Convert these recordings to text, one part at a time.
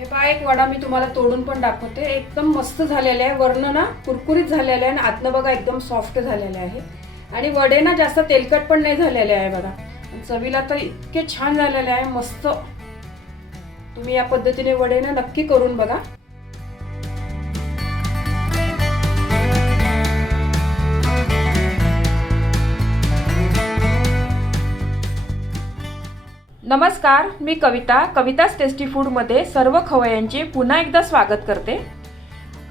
हे पहा एक वडा मी तुम्हाला तोडून पण दाखवते. एकदम मस्त झालेले आहे. वर्ण ना कुरकुरीत झालेले आहे आणि आतनं बघा एकदम सॉफ्ट झालेले आहे. आणि वडे ना जास्त तेलकट पण नाही झालेले आहे बघा. चवीला तर इतके छान झालेले आहे. मस्त. तुम्ही या पद्धतीने वडे ना नक्की करून बघा. नमस्कार मी कविता कविताच टेस्टी फूडमध्ये सर्व खवयांचे पुन्हा एकदा स्वागत करते.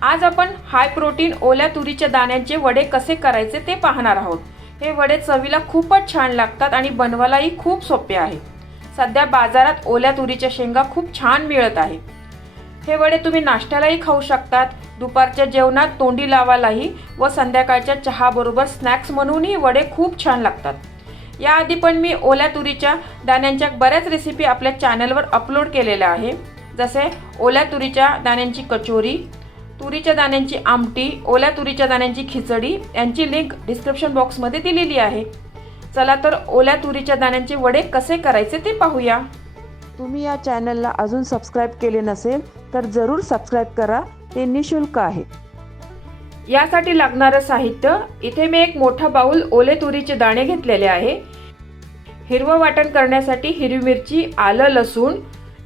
आज आपण हाय प्रोटीन ओल्या तुरीच्या दाण्यांचे वडे कसे करायचे ते पाहणार आहोत. हे वडे चवीला खूपच छान लागतात आणि बनवायलाही खूप सोपे आहे. सध्या बाजारात ओल्या तुरीच्या शेंगा खूप छान मिळत आहे. हे वडे तुम्ही नाश्त्यालाही खाऊ शकतात दुपारच्या जेवणात तोंडी लावायलाही व संध्याकाळच्या चहाबरोबर स्नॅक्स म्हणूनही वडे खूप छान लागतात. याआधी पण मी ओल्या तुरीच्या दाण्यांच्या बऱ्याच रेसिपी आपल्या चॅनलवर अपलोड केलेल्या आहे. जसे ओल्या तुरीच्या दाण्यांची कचोरी तुरीच्या दाण्यांची आमटी ओल्या तुरीच्या दाण्यांची खिचडी यांची लिंक डिस्क्रिप्शन बॉक्समध्ये दिलेली आहे. चला तर ओल्या तुरीच्या दाण्यांचे वडे कसे करायचे ते पाहूया. तुम्ही या चॅनलला अजून सबस्क्राईब केले नसेल तर जरूर सबस्क्राईब करा. ते निशुल्क आहे. यासाठी लागणारं साहित्य इथे मी एक मोठा बाऊल ओले तुरीचे दाणे घेतलेले आहे. हिरवं वाटण करण्यासाठी हिरवी मिरची आलं लसूण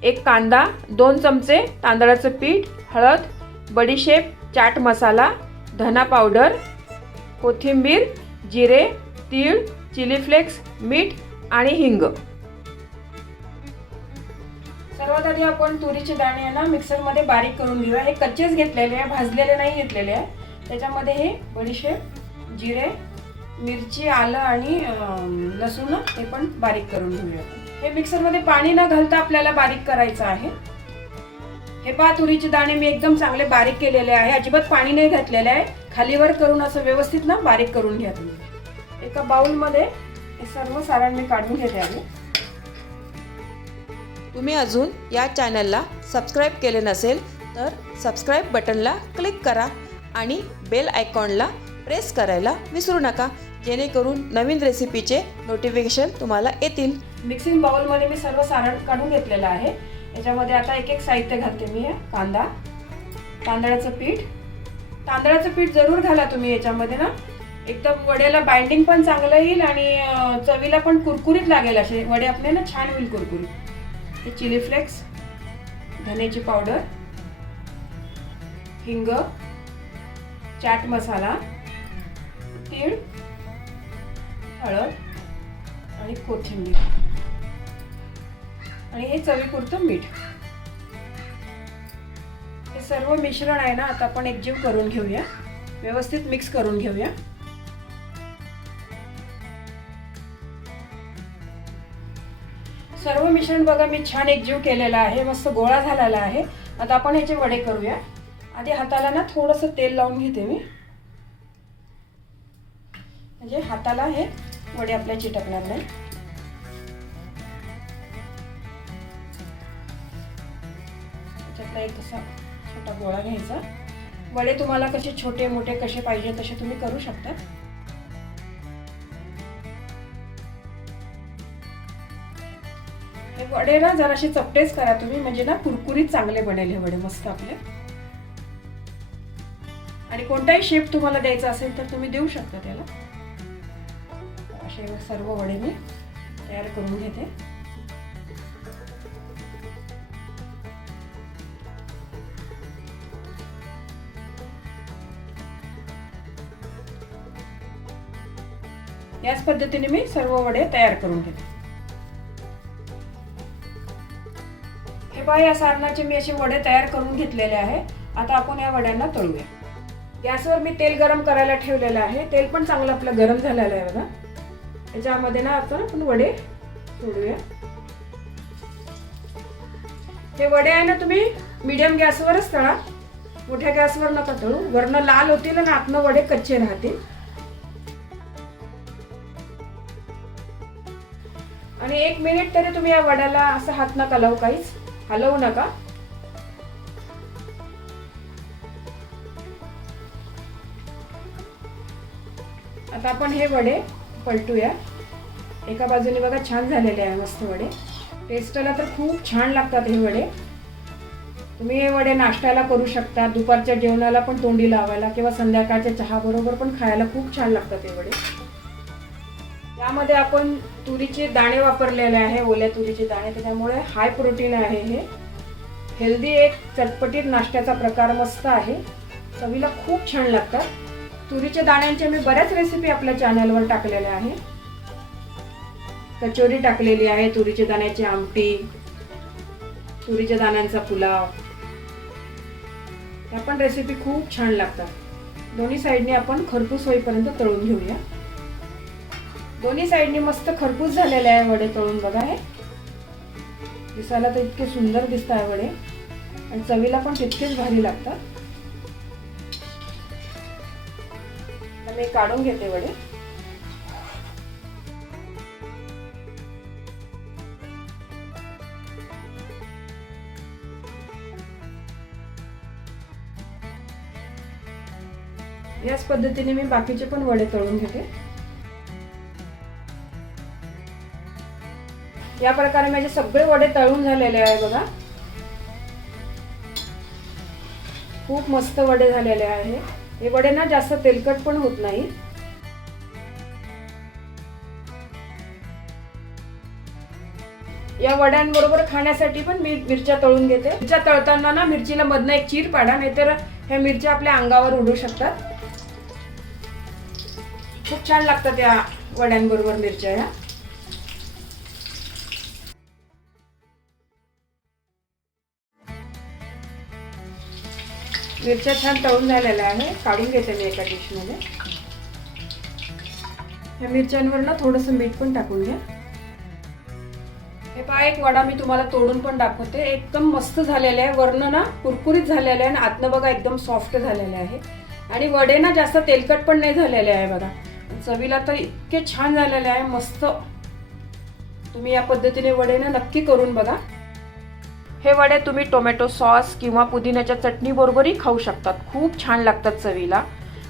एक कांदा दोन चमचे तांदळाचं पीठ हळद बडीशेप चाट मसाला धना पावडर कोथिंबीर जिरे तीळ चिली फ्लेक्स मीठ आणि हिंग. सर्वात आधी आपण तुरीचे दाणे ना मिक्सरमध्ये बारीक करून घेऊया. हे कच्चेच घेतलेले आहे भाजलेले नाही घेतलेले आहे. त्याच्यामध्ये हे बडीशेप जिरे मिरची आलं आणि लसूण हे पण बारीक करून घेऊया. हे मिक्सरमध्ये पाणी न घालता आपल्याला बारीक करायचं आहे. हे पहा तुरीचे दाणे मी एकदम चांगले बारीक केलेले आहे. अजिबात पाणी नाही घातलेले आहे. खालीवर करून असं व्यवस्थित ना बारीक करून घ्या तुम्ही. एका बाउलमध्ये हे सर्व सारण मी काढून घेते आहे तुम्ही अजून या चॅनलला सबस्क्राईब केले नसेल तर सबस्क्राईब बटनला क्लिक करा आणि बेल आयकॉनला प्रेस करायला विसरू नका. जेणेकरून नवीन रेसिपीचे नोटिफिकेशन तुम्हाला येतील. मिक्सिंग बाउलमध्ये मी सर्व सारण काढून घेतलेलं आहे. याच्यामध्ये आता एक एक साहित्य घालते मी कांदा तांदळाचं पीठ. तांदळाचं पीठ जरूर घाला तुम्ही याच्यामध्ये ना. एकदम वड्याला बाइंडिंग पण चांगलं येईल आणि चवीला पण कुरकुरीत लागेल असे. वडे आपले ना छान होईल कुरकुरीत. हे चिली फ्लेक्स धनेची पावडर हिंग चाट मसाला तीळ हळद आणि कोथिंबीर. आणि हे चवीपुरतं मीठ. हे सर्व मिश्रण आहे ना आता आपण एकजीव करून घेऊया. व्यवस्थित मिक्स करून घेऊया. सर्व मिश्रण बघा मी छान एकजीव केलेला आहे. मस्त गोळा झालेला आहे. आता आपण ह्याचे वडे करूया. आधी हाताला ना थोडंसं तेल लावून घेते मी. म्हणजे हाताला हे वडे आपल्या चिटकणार नाही. त्याच्यातला एक असा छोटा गोळा घ्यायचा. वडे तुम्हाला कसे छोटे मोठे कसे पाहिजे तसे तुम्ही करू शकता. हे वडे ना जराशे चपटेच करा तुम्ही म्हणजे ना कुरकुरीत चांगले बनेल हे वडे मस्त आपले. आणि कोणताही शेप तुम्हाला द्यायचा असेल तर तुम्ही देऊ शकता त्याला. हे सर्व वडे मी तयार करून घेते. याच पद्धतीने मी सर्व वडे तयार करून घेते. हे पहा या सारणाचे मी असे वडे तयार करून घेतलेले आहे. आता आपण या वड्यांना तळूया. गॅसवर मी तेल गरम करायला ठेवलेलं आहे. तेल पण चांगलं आपलं गरम झालेलं आहे बघा. याच्यामध्ये ना आता आपण वडे सोडूया. हे वडे आहे ना तुम्ही मीडियम गॅसवरच तळा. मोठ्या गॅसवर नका तळू. वरनं लाल होतील आणि आतनं वडे कच्चे राहतील. आणि एक मिनिट तरी तुम्ही या वड्याला असं हात नका लावू काहीच. हलवू नका. आता आपण हे वडे पलटूया. एका बाजूने बघा छान झालेले आहे मस्त वडे. टेस्टला तर खूप छान लागतात हे वडे. तुम्ही हे वडे नाश्त्याला करू शकता दुपारच्या जेवणाला पण तोंडी लावायला किंवा संध्याकाळच्या चहाबरोबर पण खायला खूप छान लागतात हे वडे. यामध्ये आपण तुरीचे दाणे वापरलेले आहे ओल्या तुरीचे दाणे. त्याच्यामुळे हाय प्रोटीन आहे हे. हेल्दी एक चटपटीत नाश्त्याचा प्रकार मस्त आहे. चवीला खूप छान लागतात. तुरीच्या दाण्यांच्या मी बऱ्याच रेसिपी आपल्या चॅनलवर टाकलेल्या आहे कचोरी टाकलेली आहे तुरीच्या दाण्याची आमटी तुरीच्या दाण्यांचा पुलाव. ह्या पण रेसिपी खूप छान लागतात. दोन्ही साईडने आपण खरपूस होईपर्यंत तळून घेऊया. दोन्ही साईडने मस्त खरपूस झालेले आहे वडे तळून बघा हे. दिसायला तर इतके सुंदर दिसत आहे वडे. आणि चवीला पण तितकेच भारी लागतात. मी काढून घेते वडे. याच पद्धतीने मी बाकीचे पण वडे तळून घेते. या प्रकारे माझे सगळे वडे तळून झालेले आहे बघा. खूप मस्त वडे झालेले आहे. हे वडे ना जास्त तेलकट पण होत नाही. या वड्यांबरोबर खाण्यासाठी पण मी मिरच्या तळून घेते. मिरच्या तळताना ना मिरचीला मधनं एक चीर पाडा नाहीतर ह्या मिरच्या आपल्या अंगावर उडू शकतात. खूप छान लागतात या वड्यांबरोबर मिरच्या ह्या. मिरच्या छान तळून झालेल्या आहे. काढून घेते मी एका डिशमध्ये ह्या मिरच्यांवर ना थोडंसं मीठ पण टाकून घ्या. हे पहा एक वडा मी तुम्हाला तोडून पण दाखवते. एकदम मस्त झालेले आहे. वर्ण ना कुरकुरीत झालेले आहे आणि आतनं बघा एकदम सॉफ्ट झालेले आहे. आणि वडे ना जास्त तेलकट पण नाही झालेले आहे बघा. चवीला तर इतके छान झालेले आहे. मस्त. तुम्ही या पद्धतीने वडे ना नक्की करून बघा. हे वडे तुम्ही टोमॅटो सॉस किंवा पुदिन्याच्या चटणीबरोबरही खाऊ शकतात. खूप छान लागतात चवीला.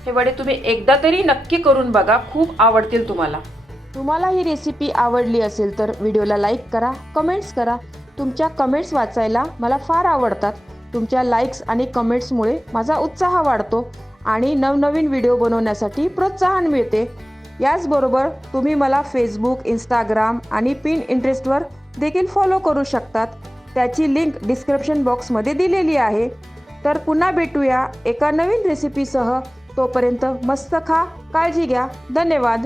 हे वडे तुम्ही एकदा तरी नक्की करून बघा. खूप आवडतील तुम्हाला. तुम्हाला ही रेसिपी आवडली असेल तर व्हिडिओला लाईक करा कमेंट्स करा. तुमच्या कमेंट्स वाचायला मला फार आवडतात. तुमच्या लाईक्स आणि कमेंट्समुळे माझा उत्साह वाढतो आणि नवनवीन व्हिडिओ बनवण्यासाठी प्रोत्साहन मिळते. याचबरोबर तुम्ही मला फेसबुक इंस्टाग्राम आणि पिन इंटरेस्टवर देखील फॉलो करू शकतात. त्याची लिंक डिस्क्रिप्शन बॉक्समध्ये दिलेली आहे. तर पुन्हा भेटूया एका नवीन रेसिपीसह तोपर्यंत मस्त खा काळजी घ्या. धन्यवाद.